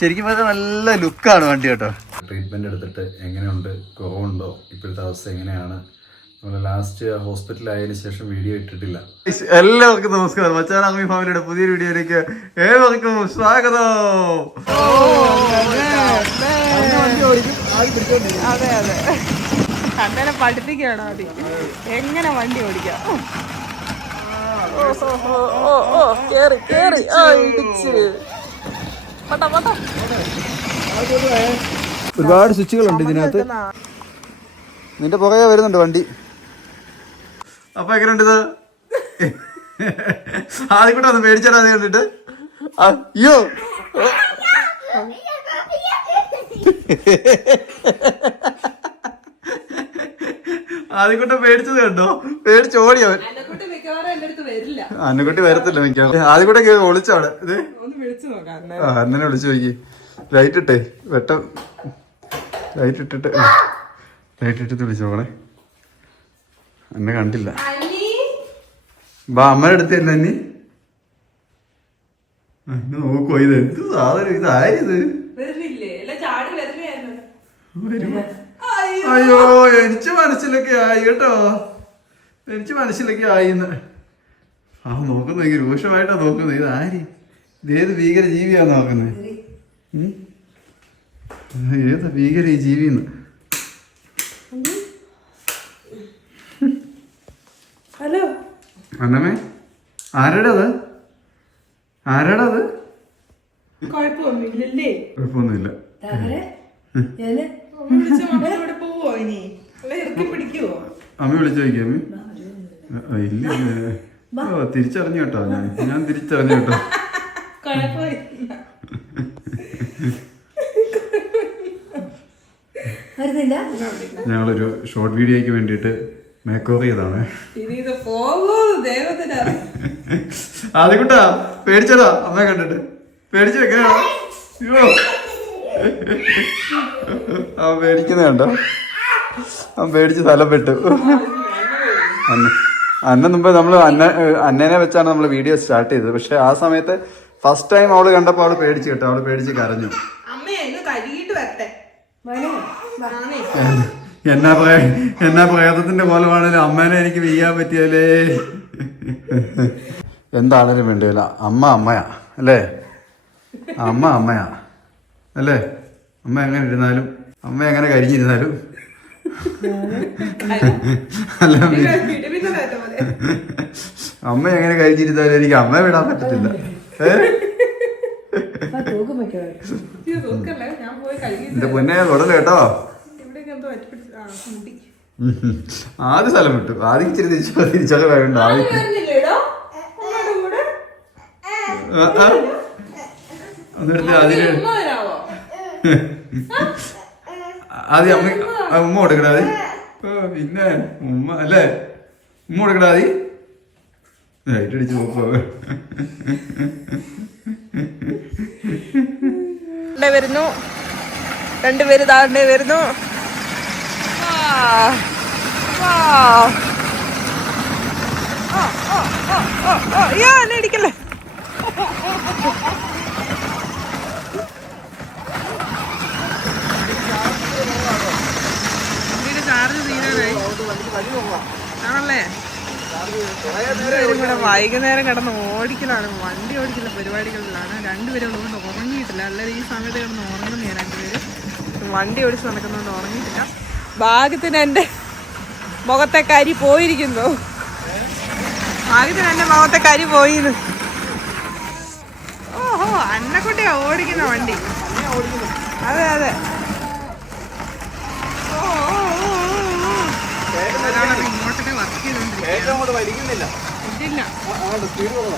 ശരിക്കും പറഞ്ഞാൽ നല്ല ലുക്കാണ് വണ്ടി കേട്ടോ. ട്രീറ്റ്മെന്റ് എടുത്തിട്ട് എങ്ങനെയുണ്ട്? കുറവുണ്ടോ? ഇപ്പോഴത്തെ അവസ്ഥ എങ്ങനെയാണ്? നമ്മൾ ലാസ്റ്റ് ഹോസ്പിറ്റലായതിനു ശേഷം വീഡിയോ ഇട്ടിട്ടില്ല. എല്ലാവർക്കും നമസ്കാരം. മച്ചാനാമി ഫാമിലിയുടെ പുതിയ വീഡിയോയിലേക്ക് ഏവർക്കും സ്വാഗതം. അതെ അതെ അണ്ണനെ പഠിപ്പിക്കുകയാണ് ആദ്യം? എങ്ങനെ വണ്ടി ഓടിക്കാം? ഓ, ഓ, ഓ, കേറി കേറി. ആ ഇടിച്ച്. ഒരുപാട് സ്വിച്ചുകളുണ്ട് ഇതിനകത്ത്. നിന്റെ പുറകെ വരുന്നുണ്ട് വണ്ടി. അപ്പൊ എങ്ങനെയുണ്ട് ഇത്? ആദ്യം കൂടെ ഒന്ന് മേടിച്ചാൽ അത് കണ്ടിട്ട്. അയ്യോ. ആദ്യം പേടിച്ചത് കേട്ടോ കണ്ടോ ഓടിയോ ഓടിയവൻ അന്നെക്കുട്ടി വരത്തില്ല മിക്കവാറും. ആദ്യം കൂടെ ഒളിച്ചാണ് ഇത്? ഒന്ന് വിളിച്ചു നോക്കാം ആ അന്നെ വിളിച്ചു നോക്കി. ലൈറ്റ് ഇട്ടേ വെട്ട. ലൈറ്റ് ഇട്ടിട്ട് ലൈറ്റ് ഇട്ടിട്ട് വിളിച്ചു നോക്കണേ. എന്നെ കണ്ടില്ല. ബാ അമ്മയുടെ അടുത്ത് തന്നെ അന്നി എന്നെ നോക്കുവോ ഇത് എന്ത് സാധനം ഇതായത് ആരിത് അയ്യോ എനിക്ക് മനസ്സിലൊക്കെ ആയി കേട്ടോ. എനിക്ക് മനസ്സിലൊക്കെ ആയിന്ന്. ആ നോക്കുന്ന രൂക്ഷമായിട്ടാ നോക്കുന്നത്. ഇത് ആര്? ഇത് ഏത് ഭീകര ജീവിയാ നോക്കുന്നത്? ഏത് ഭീകര ഈ ജീവിന്ന് ഹലോ. അന്നമ്മേ ആരുടെ അത് ആരുടെ അത് കുഴപ്പമൊന്നുമില്ലല്ലേ കുഴപ്പമൊന്നുമില്ല വിളിച്ച മക്കളോട് പോവോ ഇനി അല്ല ഇറക്കി പിടിക്കുവോ അമ്മ വിളിച്ചു അമ്മ? ഇല്ല. ഓ തിരിച്ചറിഞ്ഞു കേട്ടോ ഞാൻ. ഞാൻ തിരിച്ചറിഞ്ഞു കേട്ടോ. ഞങ്ങളൊരു ഷോർട്ട് വീഡിയോയ്ക്ക് വേണ്ടിയിട്ട് മേക്കോറിയതാണ് ചെയ്താണ് ഇനി ഇത് പോവോ ദൈവത്തിനറിയാം ആദ്യക്കുട്ടാ പേടിച്ചതാ അമ്മ കണ്ടിട്ട്. പേടിച്ചു വെക്കാനോ അയ്യോ. അവൻ പേടിക്കുന്ന കണ്ടോ? പേടിച്ച് സ്ഥലപ്പെട്ടു. അന്ന അന്ന മുമ്പ് നമ്മൾ അന്ന അന്നേനെ വെച്ചാണ് നമ്മൾ വീഡിയോ സ്റ്റാർട്ട് ചെയ്തത്. പക്ഷെ ആ സമയത്ത് ഫസ്റ്റ് ടൈം അവൾ കണ്ടപ്പോൾ അവൾ പേടിച്ച് കേട്ടോ. അവൾ പേടിച്ച് കരഞ്ഞു. എന്നാ പ്രേ എന്നാ പ്രേതത്തിന്റെ കോലമാണല്ലോ അമ്മേനെ എനിക്ക് വീയാൻ പറ്റിയാലേ. എന്താണേലും വേണ്ടിയില്ല അമ്മ അമ്മയാ അല്ലേ? അമ്മ അമ്മയാ അല്ലേ? അമ്മ എങ്ങനെ ഇരുന്നാലും അമ്മ എങ്ങനെ കരിഞ്ഞിരുന്നാലും. അല്ല. അമ്മ. എങ്ങനെ കഴിച്ചിരുന്നാലും എനിക്ക് അമ്മ വിടാൻ പറ്റത്തില്ല. എന്റെ പൊന്നെ തുടൽ കേട്ടോ. ആദ്യ സ്ഥലം വിട്ടു. ആദ്യം ഇച്ചിരി തിരിച്ചു തിരിച്ചൊക്കെ വേണ്ട ആദ്യം അതിന് ആദ്യം അമ്മ ഉമ്മ കൊടുക്കടാതി പിന്നെ ഉമ്മ അല്ലേ? ഉമ്മ കൊടുക്കടാതി ആദ്യം. ലൈറ്റ് അടിച്ച് നോക്കോ വരുന്നു. രണ്ടുപേര് താണ്ടേ വരുന്നു. ഇടിക്കല്ലേ വണ്ടിയുടെ ചാർജ് തീരാനായി ആണല്ലേ രണ്ടുപേരും കൂടെ വൈകുന്നേരം കിടന്ന് ഓടിക്കലാണ്. വണ്ടി ഓടിക്കുന്ന പരിപാടികളിലാണ്. രണ്ടുപേരും കൊണ്ട് ഉറങ്ങിയിട്ടില്ല. അല്ലെങ്കിൽ ഈ സമയത്ത് കിടന്ന് ഉറങ്ങുന്ന രണ്ടുപേരും. വണ്ടി ഓടിച്ച് നടക്കുന്നതുകൊണ്ട് ഉറങ്ങിയിട്ടില്ല. ഭാഗ്യത്തിന് എന്റെ മുഖത്തെ കരി പോയിരിക്കുന്നു. ഭാഗ്യത്തിന് എന്റെ മുഖത്തെ കരി പോയിന്ന് ഓഹോ അന്നക്കുട്ടിയാ ഓടിക്കുന്ന വണ്ടി. അതെ അതെ. ഓ, ഓ, ഓ, ഓ, ഓ. ഒരാളത് ഇങ്ങോട്ടൊക്കെ വർക്ക് തീർന്നു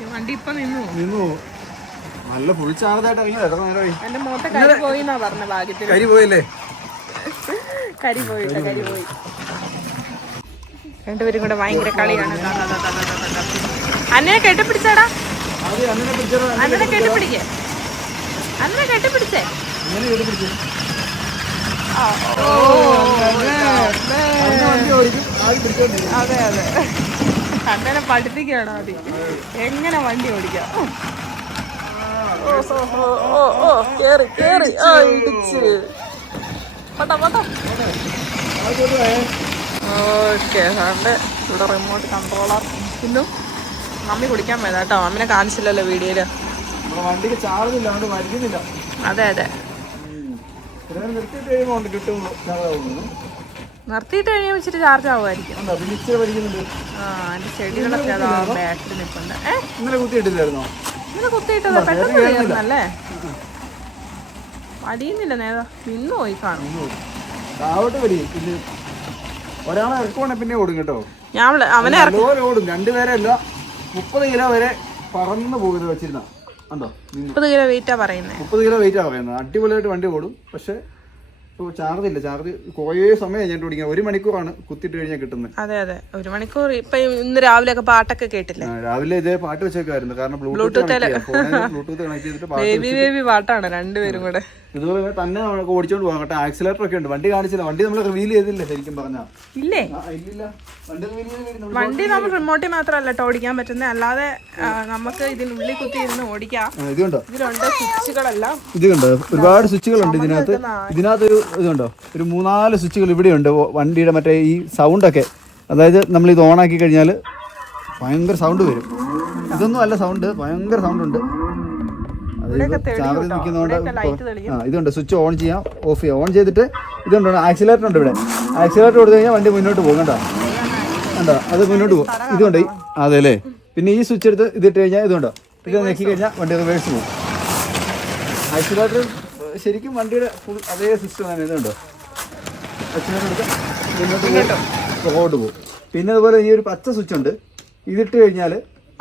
ഈ വണ്ടി ഇപ്പൊ നിന്നു നിന്നു നല്ല ഫുൾ ചാർജായിട്ട് ഇറങ്ങി എത്ര നേരമായി? എന്റെ മുഖത്തെ കരി പോയി എന്നാ പറഞ്ഞ ഭാഗ്യത്തിൽ കരി പോയല്ലേ? കരി പോയി കരി പോയി. രണ്ടുപേരും കൂടെ ഭയങ്കര കളിയാണ്. അന്നെ കെട്ടിപ്പിടിച്ചാടാ. അന്നെ കെട്ടിപ്പിടിക്കേ. അന്നെ കെട്ടിപ്പിടിച്ചേ. ആ, ഓ, അതെ, അതെ. അതെ അങ്ങനെ പഠിപ്പിക്കുകയാണ് ആദ്യം. എങ്ങനെ വണ്ടി ഓടിക്കാം? കേറി കേറി. ആ ഇടിച്ച്. പോട്ടെ പോട്ടെ. ഓക്കെ സാറിന്റെ ഇവിടെ റിമോട്ട് കൺട്രോളർ ഇന്നും മമ്മി കുടിക്കാൻ പോയതാ കേട്ടോ. മമ്മിനെ കാണിച്ചില്ലല്ലോ വീഡിയോയിൽ. വണ്ടിക്ക് ചാർജ് അതെ അതെ. നിർത്തിയിട്ട് കഴിയുമ്പോൾ ഉണ്ട് കിട്ടും ചാർജ് നിർത്തിയിട്ട് കഴിയുമ്പോൾ ഇച്ചിരി ചാർജ് ആവുമായിരിക്കും. ആ അതിന്റെ ചെടികളൊക്കെ അതാ ബാറ്ററി നിൽപ്പുണ്ട്. ഏ? ഇന്നലെ കുത്തിയിട്ടില്ലായിരുന്നോ? കുത്തിയിട്ടത്. പെട്ടെന്ന് തീർന്നല്ലേ അടിയുന്നില്ല നേതാ. നിന്ന് പോയി. കാണും ഒരാളെ ഇറക്കുവാണെ പിന്നെ ഓടും കേട്ടോ. ഞാൻ അവനെ ഓടും. രണ്ടുപേരെ അല്ല മുപ്പത് കിലോ വരെ പറന്ന് പോകുന്നത് വെച്ചിരുന്ന. ഉണ്ടോ? നിന്ന് മുപ്പത് കിലോ വെയിറ്റാ പറയുന്നത് മുപ്പത് കിലോ വെയിറ്റ് ആ പറയുന്നത്. അടിപൊളിയായിട്ട് വണ്ടി ഓടും. പക്ഷെ ഇപ്പോൾ ചാർജ് ഇല്ല. ചാർജ് കുറേ സമയം ഞാൻ ഓടിക്കാൻ ഒരു മണിക്കൂറാണ് കുത്തിട്ട് കഴിഞ്ഞാൽ കിട്ടുന്നത് അതെ അതെ. ഒരു മണിക്കൂർ ഇപ്പൊ ഇന്ന് രാവിലെ ഒക്കെ പാട്ടൊക്കെ കേട്ടില്ലേ? രാവിലെ ഇതേ പാട്ട് വെച്ചേക്കായിരുന്നു കാരണം ബ്ലൂടൂത്ത് ബ്ലൂടൂത്ത് കണക്ട് ചെയ്തിട്ട് ബേബി ബേബി പാട്ടാണ് രണ്ടുപേരും കൂടെ. ഇതുപോലെ തന്നെ നമുക്ക് ഓടിച്ചോണ്ട് പോകാം. കേട്ടോ ആക്സിലേറ്റർ ഒക്കെ ഉണ്ട്. വണ്ടി കാണിച്ചില്ല. വണ്ടി നമ്മൾ റിവീൽ ചെയ്തില്ല ശരിക്കും പറഞ്ഞാ? ഇല്ലേ? വണ്ടി നമ്മൾ റിമോട്ടിൽ മാത്രമല്ല കേട്ടോ ഓടിക്കാൻ പറ്റുന്നത് അല്ലാതെ നമുക്ക് ഇതിനുള്ളിൽ കുത്തി ഇരുന്ന് ഓടിക്കാം. ഇത് കണ്ടോ ഇതിലുണ്ട് സ്വിച്ചുകളെല്ലാം. ഇത് കണ്ടോ ഒരുപാട് സ്വിച്ചുകളുണ്ട് ഇതിനകത്ത്. ഇതിനകത്ത് ഒരു ഇതുണ്ടോ? ഒരു മൂന്നാൽ സ്വിച്ചുകൾ ഇവിടെയുണ്ട്. ഉണ്ട് വണ്ടിയുടെ മറ്റേ ഈ സൗണ്ട് ഒക്കെ. അതായത് നമ്മൾ ഇത് ഓണാക്കി കഴിഞ്ഞാൽ ഭയങ്കര സൗണ്ട് വരും. ഇതൊന്നും അല്ല സൗണ്ട് ഭയങ്കര സൗണ്ട് ഉണ്ട്. ചാർജ് നിൽക്കുന്നതുകൊണ്ട് ഇതുണ്ട്. സ്വിച്ച് ഓൺ ചെയ്യാം ഓഫ് ചെയ്യാം. ഓൺ ചെയ്തിട്ട് ഇതുണ്ട് ആക്സിലേറ്റർ ഉണ്ട് ഇവിടെ. ആക്സിലേറ്റർ കൊടുത്തു കഴിഞ്ഞാൽ വണ്ടി മുന്നോട്ട് പോകും കണ്ടോ? കണ്ടോ? അത് മുന്നോട്ട് പോകും. ഇതുണ്ട്. അതെ അല്ലേ പിന്നെ ഈ സ്വിച്ച് എടുത്ത് ഇതിട്ട് കഴിഞ്ഞാൽ ഇതുണ്ടോ? ഇത് നെക്കി കഴിഞ്ഞാൽ വണ്ടി റിവേഴ്സ് പോകും. ആക്സിലേറ്റർ ശരിക്കും വണ്ടിയുടെ ഫുൾ അതേ സിസ്റ്റം തന്നെ. ഇതുണ്ടോ? ആക്സിലേറ്റർ എടുത്ത് മുന്നോട്ട് പോകും. റോഡ് പോകും. പിന്നെ അതുപോലെ ഈ ഒരു പച്ച സ്വിച്ച് ഉണ്ട്. ഇതിട്ട് കഴിഞ്ഞാൽ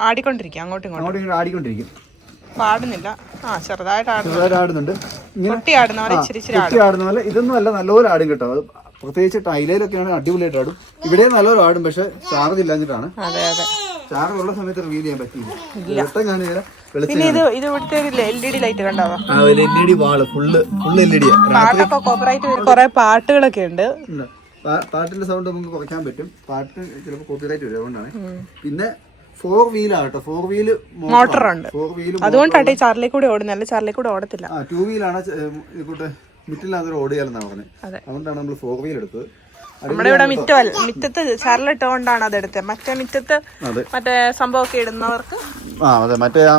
ആടിക്കൊണ്ടിരിക്കും. അങ്ങോട്ടും ഇങ്ങോട്ടും. അങ്ങോട്ടും ഇങ്ങോട്ടും ആടിക്കൊണ്ടിരിക്കും. പാടുന്നില്ല. ആ ചെറുതായിട്ട് ആടുന്നുണ്ട് ഇങ്ങനെ ആടുന്ന പോലെ ഇച്ചിരി ഇച്ചിരി കുട്ടി ആടുന്ന പോലെ ഇതൊന്നും അല്ല നല്ലപോലെ ആടും കേട്ടോ. പ്രത്യേകിച്ച് ടൈലയിലൊക്കെയാണ് അടിപൊളിയായിട്ട് ആടും. ഇവിടെ നല്ലപോലെ ആടും പക്ഷെ ചാർജ് ഇല്ലാഞ്ഞിട്ടാണ്. അതെ അതെ. ചാർജ് ഉള്ള സമയത്ത് റിവീൽ ചെയ്യാൻ പറ്റിയില്ല. വെട്ടം കാണില്ല വെളിച്ചം പിന്നെ ഇത് ഇത് ഇവിടുത്തെ ഒരു എൽ ഇ ഡി ലൈറ്റ് കണ്ടാവാ? ആ L E D wall full full L E D പാട്ടൊക്കെ കോപ്പറേറ്റ് കുറെ പാട്ടുകളൊക്കെ ഉണ്ട്. പാട്ടിന്റെ സൗണ്ട് നമുക്ക് കുറയ്ക്കാൻ പറ്റും. പാട്ടിന് ചിലപ്പോൾ കോപ്പിറൈറ്റ് വരും അതുകൊണ്ടാണ്. പിന്നെ four wheel auto four wheel മോട്ടറുണ്ട് four wheel അതുകൊണ്ടാട്ടെ ചാർലി കൂടെ ഓടുന്നത്. അല്ല ചാറിലെ കൂടെ ഓടത്തില്ല. ആ ടൂ വീലാണ് ഇക്കൂട്ട് മിറ്റില്ലാതെ ഓടിയാലെന്നാണ് പറഞ്ഞത് അതുകൊണ്ടാണ് നമ്മൾ ഫോർ വീൽ എടുത്തത്. നമ്മുടെ ഇവിടെ മിറ്റമല്ല. മിറ്റത്ത് ചാറിലിട്ടുകൊണ്ടാണ് അത് എടുത്തത്. മറ്റേ മിറ്റത്ത് മറ്റേ സംഭവമൊക്കെ ഇടുന്നവർക്ക് ആ അതെ. മറ്റേ ആ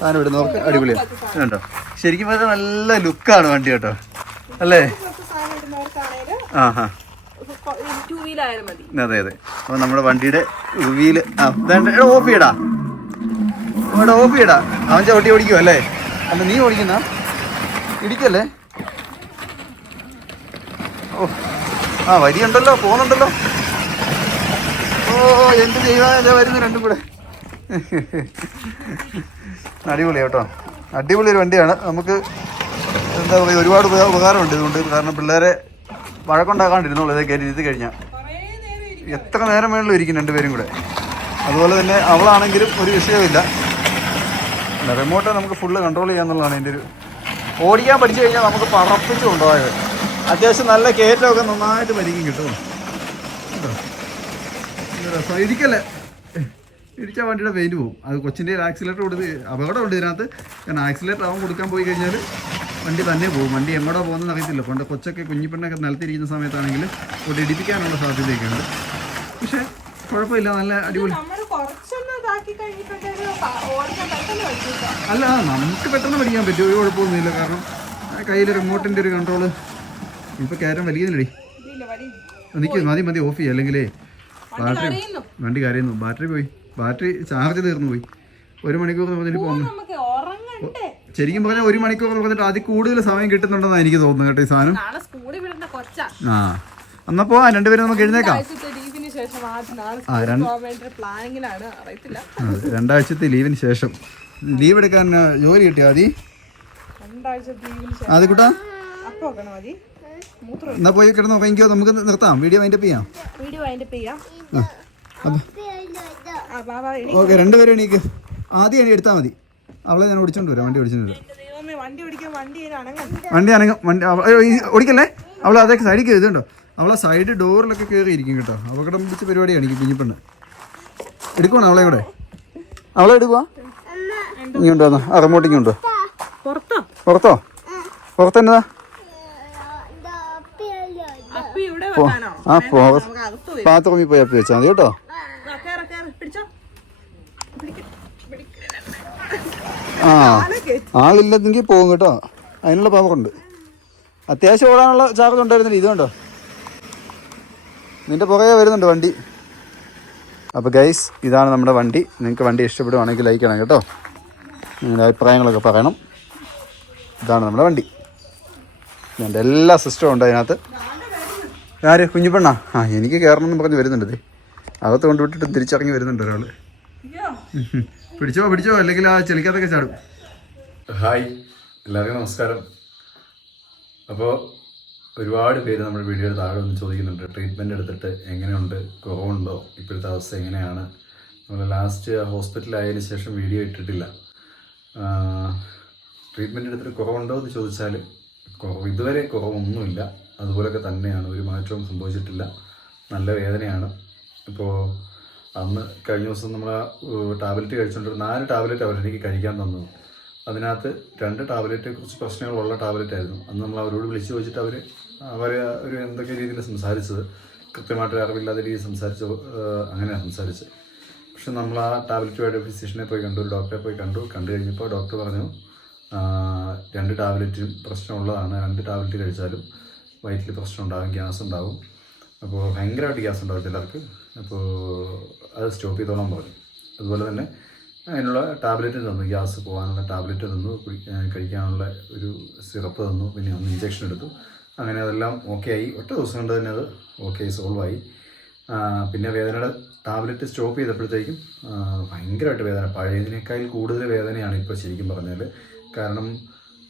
സാധനം ഇടുന്നവർക്ക് അടിപൊളിയാണ്. കേട്ടോ ശരിക്കും പറഞ്ഞാൽ നല്ല ലുക്കാണ് വണ്ടി കേട്ടോ. അല്ലേ? ആ ഹാ അതെ അതെ. അപ്പോൾ നമ്മുടെ വണ്ടിയുടെ റിവ്യൂൽ ഓഫ് ചെയ്യടാ. അവിടെ ഓഫ് ചെയ്യടാ. അവൻ ചവിട്ടി ഓടിക്കുവോ അല്ലേ? അല്ല നീ ഓടിക്കുന്ന? ഇടിക്കല്ലേ? ഓ ആ വരിയുണ്ടല്ലോ പോകുന്നുണ്ടല്ലോ ഓ എന്ത് ചെയ്താ വരുന്നു രണ്ടും കൂടെ. അടിപൊളി കേട്ടോ. അടിപൊളി ഒരു വണ്ടിയാണ്. നമുക്ക് എന്താ പറയുക ഒരുപാട് ഉപകാരമുണ്ട് ഇതുകൊണ്ട്. കാരണം പിള്ളേരെ വഴക്കുണ്ടാക്കാണ്ടിരുന്നുള്ളൂ ഇതൊക്കെ ഇരുത്തി കഴിഞ്ഞാൽ എത്ര നേരം വേണമല്ലോ ഇരിക്കും രണ്ടുപേരും കൂടെ. അതുപോലെ തന്നെ അവളാണെങ്കിലും ഒരു വിഷയമില്ല റിമോട്ട് നമുക്ക് ഫുള്ള് കൺട്രോൾ ചെയ്യാന്നുള്ളതാണ് എന്റെ ഒരു ഓടിക്കാൻ പഠിച്ചു കഴിഞ്ഞാൽ നമുക്ക് പറപ്പിച്ച് കൊണ്ടുപോയത് അത്യാവശ്യം നല്ല കയറ്റമൊക്കെ നന്നായിട്ട് മരിക്കും കിട്ടും. ഇരിക്കല്ലേ? ഇടിച്ച വണ്ടിയുടെ പെയിന്റ് പോകും അത് കൊച്ചിന്റെ ആക്സിലേറ്റർ കൊടുത്ത് അപകടമുണ്ട് ഇതിനകത്ത്. കാരണം ആക്സിലേറ്റർ അവൻ കൊടുക്കാൻ പോയി കഴിഞ്ഞാൽ വണ്ടി തന്നെ പോകും. വണ്ടി എങ്ങോട്ടാ പോകുന്നതെന്ന് അറിയത്തില്ല. പണ്ട് കൊച്ചൊക്കെ കുഞ്ഞിപ്പെണ്ണൊക്കെ നിലത്തിരിക്കുന്ന സമയത്താണെങ്കിൽ ഇവിടെ ഇടിപ്പിക്കാനുള്ള സാധ്യതയൊക്കെ ഉണ്ട്. പക്ഷേ കുഴപ്പമില്ല നല്ല അടിപൊളി. അല്ല നമുക്ക് പെട്ടെന്ന് പഠിക്കാൻ പറ്റും ഒരു കുഴപ്പമൊന്നുമില്ല. കാരണം കയ്യിൽ റിമോട്ടിന്റെ ഒരു കൺട്രോൾ ഇപ്പോൾ കയറ്റം വലിയതില്ലടി നിൽക്കും മതി മതി ഓഫ് ചെയ്യുക അല്ലെങ്കിലേ ബാറ്ററി. വണ്ടി കരയുന്നു. ബാറ്ററി പോയി. ബാറ്ററി ചാർജ് തീർന്നു പോയി. ഒരു മണിക്കൂർ പറഞ്ഞിട്ട് പോകുന്നു നമുക്ക് ഉറങ്ങണ്ടേ? ശരിക്കും പറഞ്ഞാൽ ഒരു മണിക്കൂർ പറഞ്ഞിട്ട് അതിൽ കൂടുതൽ സമയം കിട്ടുന്നുണ്ടെന്നാണ് എനിക്ക് തോന്നുന്നത് കേട്ടോ ഈ സാധനം. ആ എന്നാ പോവാ രണ്ടുപേരും നമുക്ക് എഴുന്നേക്കാം. ശേഷം പ്ലാനിങ്ങിലാണ്. അറിയത്തില്ല. രണ്ടാഴ്ചത്തെ ലീവിന് ശേഷം. ലീവ് എടുക്കാൻ ജോലി കിട്ടിയോ ശേഷം. ആദ്യ കൂട്ടാ? എന്നാ പോയി കിടന്നോ ഉറങ്ങിക്കോ നമുക്ക് നിർത്താം. വീഡിയോ വൈൻഡപ്പ് ചെയ്യാം. വീഡിയോ ചെയ്യാം. ഓക്കെ രണ്ടുപേരും എണീക്ക്. ആദ്യം എണീ എടുത്താൽ മതി. അവളെ ഞാൻ ഓടിച്ചോണ്ട് വരാം വണ്ടി ഓടിച്ചോണ്ട് വരാം. വണ്ടി വണ്ടി വണ്ടി അനങ്ങ. അയ്യോ, ഓടിക്കല്ലേ? അവളെ അതൊക്കെ സൈഡിക്ക് ഇതുണ്ടോ? അവളെ സൈഡ് ഡോറിലൊക്കെ കയറിയിരിക്കും കേട്ടോ. അപകടം പിടിച്ച പരിപാടിയാണ് എനിക്ക് കുഞ്ഞിപ്പെണ്ണ്. എടുക്കുവാണോ അവളെ കൂടെ അവളെ എടുക്കുവാ? ഇങ്ങോട്ട് ആ റിമോട്ട് ഇങ്ങോട്ടോ പുറത്തോ? പുറത്തോ? ഇവിടെ വെക്കാനോ? ആ ബാത്റൂമിൽ പോയി. അപ്പി വെച്ചാൽ മതി കേട്ടോ. ആ, ആളില്ലെങ്കിൽ ആളില്ലെന്നെങ്കിൽ പോകും കേട്ടോ. അതിനുള്ള പവറുണ്ട് അത്യാവശ്യം ഓടാനുള്ള ചാർജ് ഉണ്ടായിരുന്നില്ല ഇത് കണ്ടോ? നിന്റെ പുറകെ വരുന്നുണ്ട് വണ്ടി. അപ്പോൾ ഗൈസ് ഇതാണ് നമ്മുടെ വണ്ടി. നിങ്ങൾക്ക് വണ്ടി ഇഷ്ടപ്പെടുവാണെങ്കിൽ ലൈക്ക് ചെയ്യണം കേട്ടോ. നിങ്ങളുടെ അഭിപ്രായങ്ങളൊക്കെ പറയണം. ഇതാണ് നമ്മുടെ വണ്ടി. എന്റെ എല്ലാ സിസ്റ്റവും ഉണ്ട് അതിനകത്ത്. ആര്? കുഞ്ഞിപ്പെണ്ണ? ആ എനിക്ക് കയറണം എന്ന് പറഞ്ഞ് വരുന്നുണ്ട്. അകത്ത് കൊണ്ടുവിട്ടിട്ട് തിരിച്ചിറങ്ങി വരുന്നുണ്ട് ഒരാൾ പിടിച്ചോ പിടിച്ചോ? അല്ലെങ്കിൽ ആ ചെളിക്കകത്തൊക്കെ ചാടും. ഹായ് എല്ലാവർക്കും നമസ്കാരം. അപ്പോൾ ഒരുപാട് പേര് നമ്മൾ വീഡിയോയുടെ താഴെ ഒന്ന് ചോദിക്കുന്നുണ്ട് ട്രീറ്റ്മെന്റ് എടുത്തിട്ട് എങ്ങനെയുണ്ട് കുറവുണ്ടോ ഇപ്പോഴത്തെ അവസ്ഥ എങ്ങനെയാണ്? നമ്മൾ ലാസ്റ്റ് ഹോസ്പിറ്റലായതിനു ശേഷം വീഡിയോ ഇട്ടിട്ടില്ല. ട്രീറ്റ്മെന്റ് എടുത്തിട്ട് കുറവുണ്ടോ എന്ന് ചോദിച്ചാൽ കുറവ് ഇതുവരെ കുറവൊന്നുമില്ല അതുപോലൊക്കെ തന്നെയാണ്. ഒരു മാറ്റവും സംഭവിച്ചിട്ടില്ല. നല്ല വേദനയാണ്. ഇപ്പോൾ അന്ന് കഴിഞ്ഞ ദിവസം നമ്മൾ ടാബ്ലറ്റ് കഴിച്ചുകൊണ്ടിരുന്ന നാല് ടാബ്ലറ്റ് അവരെനിക്ക് കഴിക്കാൻ തന്നു. അതിനകത്ത് രണ്ട് ടാബ്ലറ്റ് കുറച്ച് പ്രശ്നങ്ങളുള്ള ടാബ്ലറ്റ് ആയിരുന്നു. അന്ന് നമ്മൾ അവരോട് വിളിച്ചു ചോദിച്ചിട്ട് അവർ അവർ ഒരു എന്തൊക്കെ രീതിയിൽ സംസാരിച്ചത്. കൃത്യമായിട്ട് അറിവില്ലാത്ത രീതിയിൽ സംസാരിച്ച് അങ്ങനെയാണ് സംസാരിച്ചത്. പക്ഷെ നമ്മൾ ആ ടാബ്ലറ്റുമായിട്ട് ഫിസിഷ്യനെ പോയി കണ്ടു ഒരു ഡോക്ടറെ പോയി കണ്ടു. കണ്ടു കഴിഞ്ഞപ്പോൾ ഡോക്ടർ പറഞ്ഞു രണ്ട് ടാബ്ലറ്റും പ്രശ്നമുള്ളതാണ്. രണ്ട് ടാബ്ലറ്റ് കഴിച്ചാലും വയറ്റിൽ പ്രശ്നം ഉണ്ടാകും ഗ്യാസ് ഉണ്ടാകും. അപ്പോൾ ഭയങ്കരമായിട്ട് ഗ്യാസ് ഉണ്ടാവും ചിലർക്ക് അപ്പോൾ അത് സ്റ്റോപ്പ് ചെയ്തോളാൻ പറഞ്ഞു. അതുപോലെ തന്നെ അതിനുള്ള ടാബ്ലറ്റ് തന്നു ഗ്യാസ് പോകാനുള്ള ടാബ്ലറ്റ് തന്നു കഴിക്കാനുള്ള ഒരു സിറപ്പ് തന്നു പിന്നെ ഒന്ന് ഇഞ്ചക്ഷൻ എടുത്തു. അങ്ങനെ അതെല്ലാം ഓക്കെ ആയി. ഒറ്റ ദിവസം കൊണ്ട് തന്നെ അത് ഓക്കെ സോൾവ് ആയി. പിന്നെ വേദനയുടെ ടാബ്ലറ്റ് സ്റ്റോപ്പ് ചെയ്തപ്പോഴത്തേക്കും ഭയങ്കരമായിട്ട് വേദന. പഴയതിനേക്കാൾ കൂടുതൽ വേദനയാണ് ഇപ്പോൾ ശരിക്കും പറഞ്ഞാൽ കാരണം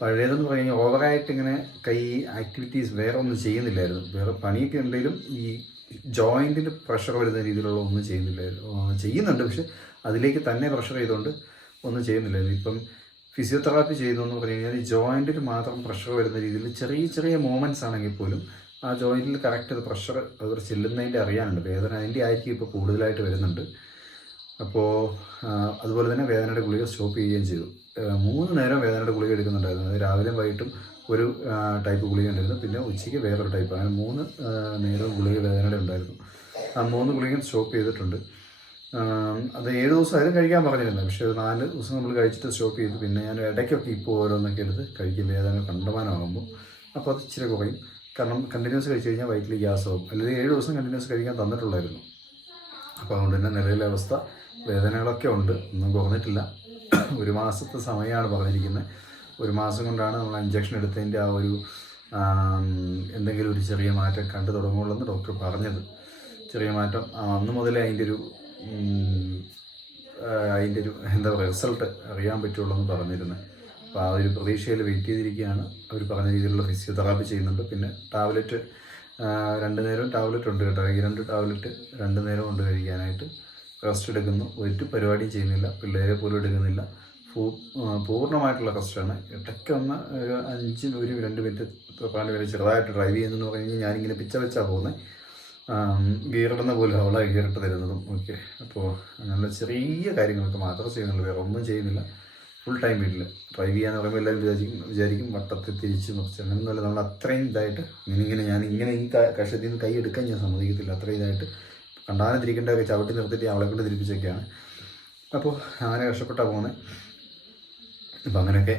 പഴയതെന്ന് പറഞ്ഞു കഴിഞ്ഞാൽ ഓവറായിട്ട് ഇങ്ങനെ കൈ ആക്ടിവിറ്റീസ് വേറെ ഒന്നും ചെയ്യുന്നില്ലായിരുന്നു. വേറെ പണിയൊക്കെ ഉണ്ടെങ്കിലും ഈ ജോയിന്റിന്റെ പ്രഷർ വരുന്ന രീതിയിലുള്ള ഒന്നും ചെയ്യുന്നില്ലായിരുന്നു. ചെയ്യുന്നുണ്ട്. പക്ഷെ അതിലേക്ക് തന്നെ പ്രഷർ ചെയ്തുകൊണ്ട് ഒന്നും ചെയ്യുന്നില്ല ഇപ്പം ഫിസിയോതെറാപ്പി ചെയ്തു എന്ന് പറഞ്ഞു കഴിഞ്ഞാൽ ജോയിന്റിൽ മാത്രം പ്രഷർ വരുന്ന രീതിയിൽ ചെറിയ ചെറിയ മൂമെന്റ്സ് ആണെങ്കിൽ പോലും ആ ജോയിന്റിൽ കറക്റ്റ് അത് പ്രഷർ അവർ ചെല്ലുന്നതിന്റെ അറിയാനുണ്ട്. വേദന അതിന്റെ ആയിരിക്കും ഇപ്പോൾ കൂടുതലായിട്ട് വരുന്നുണ്ട്. അപ്പോൾ അതുപോലെ തന്നെ വേദനയുടെ ഗുളിക സ്റ്റോപ്പ് ചെയ്യുകയും ചെയ്തു. മൂന്ന് നേരം വേദനയുടെ ഗുളിക എടുക്കുന്നുണ്ടായിരുന്നു. അത് രാവിലെയും വൈകിട്ടും ഒരു ടൈപ്പ് ഗുളിക ഉണ്ടായിരുന്നു. പിന്നെ ഉച്ചയ്ക്ക് വേറൊരു ടൈപ്പ് അങ്ങനെ മൂന്ന് നേരം ഗുളിക വേദനയുടെ ഉണ്ടായിരുന്നു. ആ മൂന്ന് ഗുളികയും സ്റ്റോപ്പ് ചെയ്തിട്ടുണ്ട്. അത് ഏഴ് ദിവസം അതിലും കഴിക്കാൻ പറഞ്ഞിരുന്നത് പക്ഷേ ഒരു നാല് ദിവസം നമ്മൾ കഴിച്ചിട്ട് സ്റ്റോപ്പ് ചെയ്തു. പിന്നെ ഞാൻ ഇടയ്ക്കൊക്കെ ഇപ്പോൾ ഓരോന്നൊക്കെ എടുത്ത് കഴിക്കും വേദന കണ്ടമാനമാകുമ്പോൾ അപ്പോൾ അത് ഇച്ചിരി കുറയും. കാരണം കണ്ടിന്യൂസ് കഴിച്ച് കഴിഞ്ഞാൽ വയറ്റിൽ ഗ്യാസ് ആവും. അല്ലെങ്കിൽ ഏഴ് ദിവസം കണ്ടിന്യൂസ് കഴിക്കാൻ തന്നിട്ടുള്ളായിരുന്നു. അപ്പോൾ അതുകൊണ്ട് തന്നെ നിലവിലെ അവസ്ഥ വേദനകളൊക്കെ ഉണ്ട്. ഒന്നും കുറഞ്ഞിട്ടില്ല. ഒരു മാസത്തെ സമയമാണ് പറഞ്ഞിരിക്കുന്നത് ഒരു മാസം കൊണ്ടാണ് നമ്മൾ ഇഞ്ചക്ഷൻ എടുത്തതിന്റെ ആ ഒരു എന്തെങ്കിലും ഒരു ചെറിയ മാറ്റം കണ്ടു തുടങ്ങുള്ളൂ എന്ന് ഡോക്ടർ പറഞ്ഞത്. ചെറിയ മാറ്റം അന്ന് മുതലേ അതിന്റെ ഒരു അതിന്റെ ഒരു എന്താ പറയുക റിസൾട്ട് അറിയാൻ പറ്റുള്ളൂ എന്ന് പറഞ്ഞിരുന്നത് അപ്പോൾ ആ ഒരു പ്രതീക്ഷയിൽ വെയിറ്റ് ചെയ്തിരിക്കുകയാണ്. അവർ പറഞ്ഞ രീതിയിലുള്ള ഫിസിയോതെറാപ്പി ചെയ്യുന്നുണ്ട്. പിന്നെ ടാബ്ലറ്റ് രണ്ട് നേരം ടാബ്ലറ്റ് ഉണ്ട് കേട്ടോ. ഈ രണ്ട് ടാബ്ലറ്റ് രണ്ട് നേരം കൊണ്ട് കഴിക്കാനായിട്ട് റെസ്റ്റ് എടുക്കുന്നു. ഒരു പരിപാടിയും ചെയ്യുന്നില്ല. പിള്ളേരെ പോലും എടുക്കുന്നില്ല. പൂർണമായിട്ടുള്ള റെസ്റ്റാണ് ഇടയ്ക്ക് ഒന്ന് ഒരു അഞ്ച് ഒരു രണ്ട് മിനിറ്റ് പാൽ വരെ ചെറുതായിട്ട് ഡ്രൈവ് ചെയ്യുന്നതെന്ന് പറഞ്ഞു കഴിഞ്ഞാൽ ഞാനിങ്ങനെ പിച്ച വെച്ചാണ് പോകുന്നത് ഗിയറിടുന്ന പോലും അവളെ ഗിയറിട്ട് തരുന്നതും. ഓക്കെ. അപ്പോൾ അങ്ങനെയുള്ള ചെറിയ കാര്യങ്ങളൊക്കെ മാത്രം ചെയ്യുന്നുള്ളൂ. വേറെ ഒന്നും ചെയ്യുന്നില്ല. ഫുൾ ടൈം വീട്ടിൽ ഡ്രൈവ് ചെയ്യാന്ന് പറയുമ്പോൾ എല്ലാവരും വിചാരിക്കും വിചാരിക്കും വട്ടത്തിൽ തിരിച്ച് മറിച്ച് അങ്ങനെയൊന്നുമല്ല നമ്മൾ അത്രയും ഇതായിട്ട് ഇങ്ങനെ ഞാൻ ഇങ്ങനെ ഈ കഷത്തിൽ നിന്ന് കൈ എടുക്കാൻ ഞാൻ സമ്മതിക്കത്തില്ല. അത്രയും ഇതായിട്ട് കണ്ടാലും തിരിക്കേണ്ടതൊക്കെ ചവിട്ടി നിർത്തിയിട്ട് അവളെ കൊണ്ട് തിരിപ്പിച്ചൊക്കെയാണ്. അപ്പോൾ അങ്ങനെ കഷ്ടപ്പെട്ടാണ് പോകുന്നത് അപ്പോൾ അങ്ങനെയൊക്കെ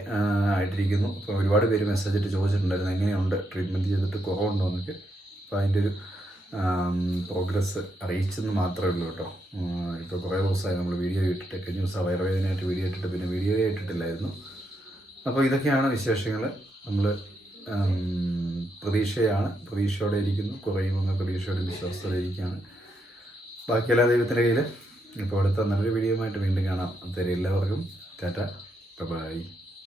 ആയിട്ടിരിക്കുന്നു. അപ്പോൾ ഒരുപാട് പേര് മെസ്സേജ് ഇട്ട് ചോദിച്ചിട്ടുണ്ടായിരുന്നു. എങ്ങനെയുണ്ട്? ട്രീറ്റ്മെന്റ് ചെയ്തിട്ട് കുറവുണ്ടോ എന്നൊക്കെ. അപ്പോൾ അതിന്റെ ഒരു പ്രോഗ്രസ് അറിയിച്ചെന്ന് മാത്രമേ ഉള്ളൂ കേട്ടോ. ഇപ്പോൾ കുറേ ദിവസമായി നമ്മൾ വീഡിയോ ഇട്ടിട്ട് കഴിഞ്ഞ ദിവസം വയറുവേദനയായിട്ട് വീഡിയോ ഇട്ടിട്ട് പിന്നെ വീഡിയോ ഇട്ടിട്ടില്ലായിരുന്നു. അപ്പോൾ ഇതൊക്കെയാണ് വിശേഷങ്ങൾ നമ്മൾ പ്രതീക്ഷയാണ്. പ്രതീക്ഷയോടെ ഇരിക്കുന്നു. കുറയുമെന്ന പ്രതീക്ഷയോടെ വിശ്വാസത്തോടെ ഇരിക്കുകയാണ്. ബാക്കിയെല്ലാ ദൈവത്തിന്റെ കയ്യിൽ ഇപ്പോൾ അടുത്ത നല്ലൊരു ആയിട്ട് വീണ്ടും കാണാം. അതുവരെ എല്ലാവർക്കും ടാറ്റ. ബൈ